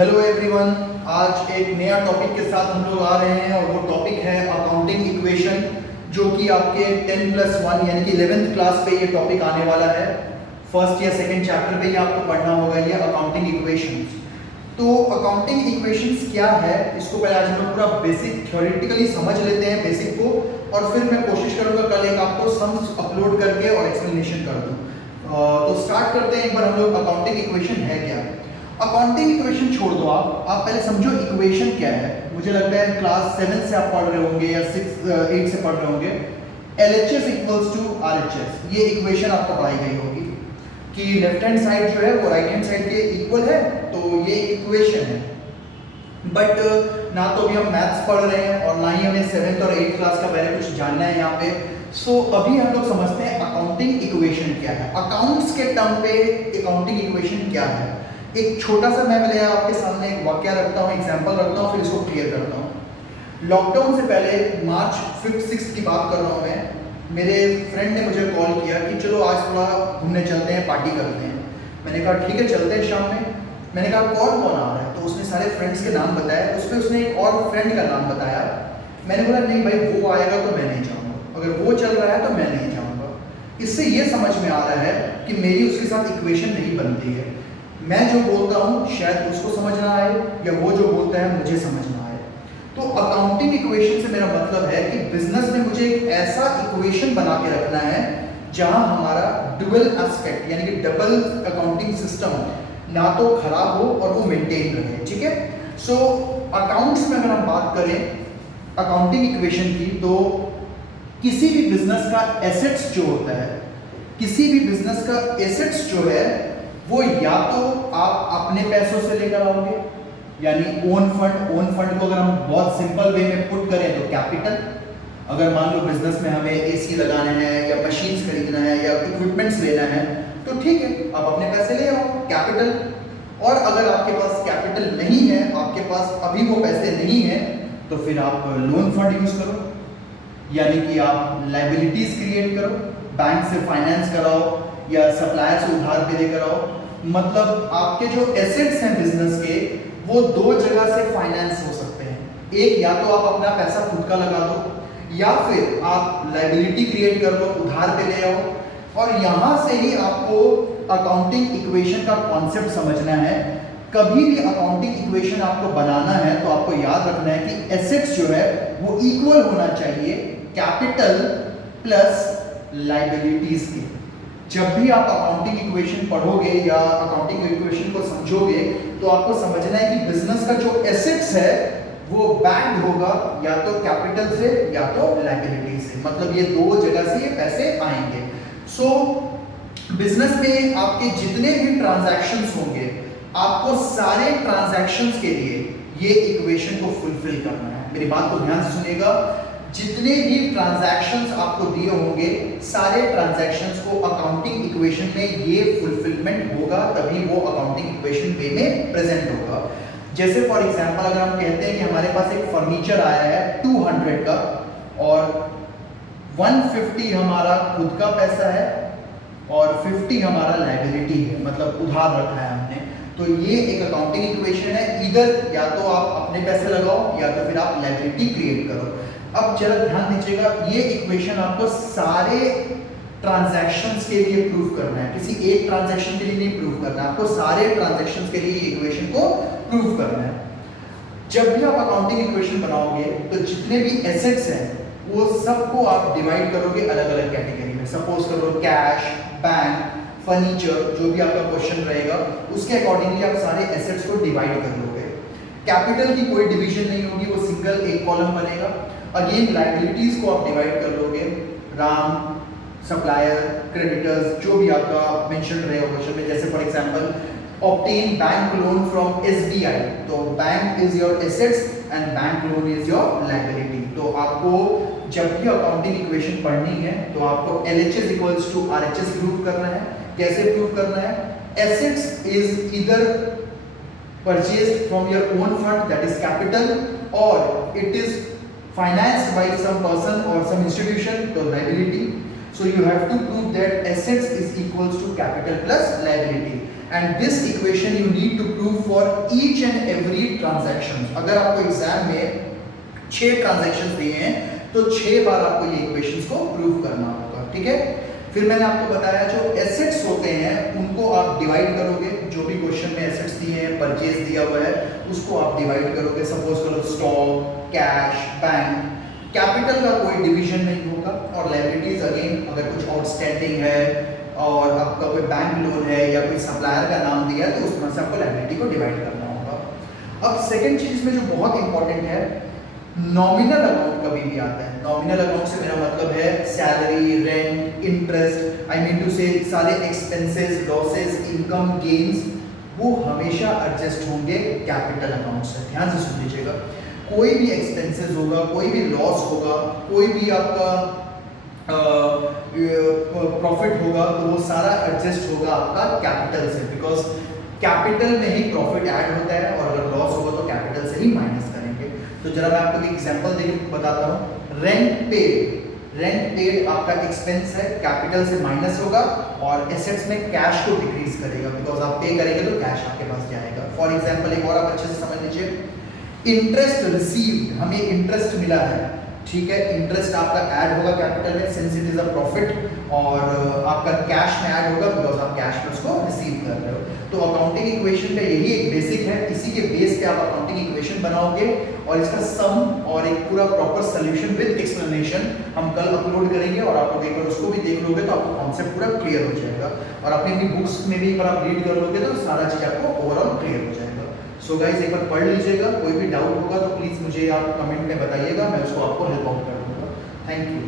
Hello everyone, आज एक नया टॉपिक के साथ हम लोग आ रहे हैं और वो टॉपिक है अकाउंटिंग इक्वेशन, जो कि आपके 10+1 यानी कि 11th क्लास पे ये टॉपिक आने वाला है। फर्स्ट या सेकंड चैप्टर पे ही आपको पढ़ना होगा ये अकाउंटिंग इक्वेशंस। तो अकाउंटिंग इक्वेशंस क्या है, इसको पहले आज हम लोग पूरा बेसिक थ्योरेटिकली समझ लेते हैं बेसिक को, और फिर मैं कोशिश करूँगा कल एक आपको सम्स अपलोड करके और एक्सप्लेनेशन कर दूँ। तो स्टार्ट करते हैं एक बार हम लोग अकाउंटिंग इक्वेशन है क्या। अकाउंटिंग इक्वेशन छोड़ दो, आप पहले समझो इक्वेशन क्या है। मुझे लगता है क्लास 7 से आप पढ़ रहे होंगे या 8 से पढ़ रहे होंगे। LHS इक्वल्स टू RHS, ये इक्वेशन आपको पढ़ाई गई होगी कि लेफ्ट हैंड साइड जो है वो राइट हैंड साइड के इक्वल है, तो ये इक्वेशन है। बट ना तो अभी हम मैथ्स पढ़ रहे हैं और ना ही हमें 7th और 8th क्लास का पहले कुछ जानना है यहाँ पे। सो अभी हम लोग समझते हैं अकाउंटिंग इक्वेशन क्या है। अकाउंट्स के टर्म पे अकाउंटिंग इक्वेशन क्या है। एक छोटा सा मैं पहले आपके सामने एक वाक्य रखता हूँ, एग्जांपल रखता हूँ, फिर इसको क्लियर करता हूँ। लॉकडाउन से पहले मार्च 5th 6th की बात कर रहा हूँ मैं। मेरे फ्रेंड ने मुझे कॉल किया कि चलो आज थोड़ा घूमने चलते हैं, पार्टी करते हैं। मैंने कहा ठीक है चलते हैं शाम में। मैंने कहा कौन कौन आ रहा है, तो उसने सारे फ्रेंड्स के नाम बताया, उसमें उसने एक और फ्रेंड का नाम बताया। मैंने बोला नहीं भाई, वो आएगा तो मैं नहीं जाऊँगा, अगर वो चल रहा है तो मैं नहीं जाऊँगा। इससे ये समझ में आ रहा है कि मेरी उसके साथ इक्वेशन नहीं बनती है। मैं जो बोलता हूँ शायद उसको समझ ना आए, या वो जो बोलता है मुझे समझ ना आए। तो अकाउंटिंग इक्वेशन से मेरा मतलब है कि बिजनेस में मुझे एक ऐसा इक्वेशन बना के रखना है जहां हमारा डुअल एस्पेक्ट यानी कि डबल अकाउंटिंग सिस्टम ना तो खराब हो और वो मेंटेन रहे। ठीक है। सो अकाउंट्स में अगर हम बात करें अकाउंटिंग इक्वेशन की, तो किसी भी बिजनेस का एसेट्स जो होता है, किसी भी बिजनेस का एसेट्स जो है वो या तो आप अपने पैसों से लेकर आओगे, यानी ओन फंड को अगर हम बहुत सिंपल वे में पुट करें तो कैपिटल। अगर मान लो बिजनेस में हमें एसी लगाने हैं या मशीन्स खरीदना है या इक्विपमेंट्स लेना है, तो ठीक है आप अपने पैसे ले आओ, कैपिटल। और अगर आपके पास कैपिटल नहीं है, आपके पास अभी वो पैसे नहीं है, तो फिर आप लोन फंड यूज करो, यानी कि आप लाइबिलिटीज क्रिएट करो, बैंक से फाइनेंस कराओ या सप्लायर से उधार पे लेकर आओ। मतलब आपके जो एसेट्स हैं बिजनेस के, वो दो जगह से फाइनेंस हो सकते हैं। एक, या तो आप अपना पैसा खुद का लगा दो, या फिर आप लाइबिलिटी क्रिएट कर लो, उधार पे ले आओ। और यहां से ही आपको अकाउंटिंग इक्वेशन का कॉन्सेप्ट समझना है। कभी भी अकाउंटिंग इक्वेशन आपको बनाना है तो आपको याद रखना है कि एसेट्स जो है वो इक्वल होना चाहिए कैपिटल प्लस लाइबिलिटीज के। जब भी आप अकाउंटिंग इक्वेशन पढ़ोगे या अकाउंटिंग इक्वेशन को समझोगे, तो आपको समझना है कि बिजनेस का जो एसेट्स है वो बैंक्ड होगा या तो कैपिटल से या तो लायबिलिटी से। मतलब ये दो जगह से ये पैसे आएंगे। सो बिजनेस में आपके जितने भी ट्रांजैक्शंस होंगे, आपको सारे ट्रांजैक्शंस के लिए ये इक्वेशन को फुलफिल करना है। मेरी बात को ध्यान से सुनिएगा। जितने भी ट्रांजैक्शंस आपको दिए होंगे, सारे ट्रांजैक्शंस को अकाउंटिंग इक्वेशन में ये फुलफिलमेंट होगा, तभी वो अकाउंटिंग इक्वेशन वे में प्रेजेंट होगा। जैसे फॉर एग्जांपल अगर हम कहते हैं कि हमारे पास एक फर्नीचर आया है 200 का और 150 हमारा खुद का पैसा है और 50 हमारा लायबिलिटी है, मतलब उधार रखा है हमने। तो ये एक अकाउंटिंग इक्वेशन है। इधर या तो आप अपने पैसे लगाओ या तो फिर आप लायबिलिटी क्रिएट करो। अब जरा ध्यान दीजिएगा, ये इक्वेशन आपको सारे ट्रांजैक्शंस के लिए प्रूफ करना है, किसी एक ट्रांजैक्शन के लिए नहीं प्रूफ करना है, आपको सारे ट्रांजैक्शंस के लिए इक्वेशन को प्रूफ करना है। जब भी आप अकाउंटिंग इक्वेशन बनाओगे तो जितने भी एसेट्स हैं वो सबको आप डिवाइड करोगे अलग अलग कैटेगरी में। सपोज करो कैश, बैंक, फर्नीचर, जो भी आपका क्वेश्चन रहेगा उसके अकॉर्डिंगली आप सारे एसेट्स को डिवाइड कर लोगे। कैपिटल की कोई डिवीजन नहीं होगी, वो सिंगल एक कॉलम बनेगा। अगेन लायबिलिटीज को आप डिवाइड कर लोगे, राम, सप्लायर, क्रेडिटर्स, जो भी आपका मेंशन रहेगा क्वेश्चन में। जैसे for example obtain bank loan from SBI, तो bank is your assets and bank loan is your liability. तो आपको जब भी अकाउंटिंग इक्वेशन पढ़नी है तो आपको LHS equals to RHS prove करना है। कैसे प्रूव करना है? Assets is either purchased from your own fund, that is capital, or it is financed by some person or some institution, so liability. So you have to prove that assets is equals to capital plus liability, and this equation you need to prove for each each and every transaction. अगर आपको exam में 6 transactions दिए हैं तो 6 बार आपको ये equations को prove करना होगा, ठीक है। फिर मैंने आपको बताया जो एसेट्स होते हैं उनको आप डिवाइड करोगे, जो भी क्वेश्चन में एसेट्स दिए हैं, परचेज दिया हुआ है, उसको आप डिवाइड करोगे। सपोज करो स्टॉक, कैश, बैंक। कैपिटल का कोई डिवीजन नहीं होगा। और लायबिलिटीज अगेन, अगर कुछ आउटस्टैंडिंग है और आपका कोई बैंक लोन है या कोई सप्लायर का नाम दिया है तो उसमें से आपको लायबिलिटी को डिवाइड करना होगा। अब सेकंड चीज में जो बहुत इंपॉर्टेंट है, नॉमिनल अकाउंट कभी भी आता है। नॉमिनल अकाउंट से मेरा मतलब है salary, rent, interest, I mean to say सारे एक्सपेंसेस, लॉसेस, इनकम, गेन्स, वो हमेशा एडजस्ट होंगे कैपिटल अकाउंट से। ध्यान से सुन लीजिएगा, कोई भी एक्सपेंसेस होगा, कोई भी लॉस होगा, कोई भी आपका प्रॉफिट होगा तो वो सारा एडजस्ट होगा आपका कैपिटल से, बिकॉज कैपिटल में ही प्रॉफिट ऐड होता है और अगर लॉस होगा तो कैपिटल से ही माइनस करेंगे। तो जरा मैं आपको एक एग्जांपल देके बताता हूँ। रेंट पेड आपका एक्सपेंस है, कैपिटल से माइनस होगा और एसेट्स में कैश को डिक्रीज करेगा, बिकॉज आप पे करेंगे तो कैश आपके पास जाएगा। फॉर एग्जांपल एक और आप अच्छे से समझ लीजिए, इंटरेस्ट रिसीव्ड, हमें इंटरेस्ट मिला है, ठीक है। इंटरेस्ट आपका ऐड होगा कैपिटल में since it is a profit, और आपका कैश में ऐड होगा बिकॉज आप कैश में उसको रिसीव कर रहे हो। तो अकाउंटिंग इक्वेशन का यही एक बेसिक है, इसी के बेस पे आप अकाउंटिंग इक्वेशन बनाओगे और इसका सम और एक पूरा प्रॉपर सोल्यूशन विद एक्सप्लेनेशन हम कल अपलोड करेंगे और आप लोग एक बार उसको भी देख लोगे तो आपको कॉन्सेप्ट पूरा क्लियर हो जाएगा। और अपनी भी बुक्स में भी एक बार आप रीड कर लोगे तो सारा चीज आपको ओवरऑल क्लियर हो जाएगा। सो गाइस एक बार पढ़ लीजिएगा, कोई भी डाउट होगा तो प्लीज़ मुझे आप कमेंट में बताइएगा, मैं उसको आपको हेल्प आउट कर दूँगा। Thank you.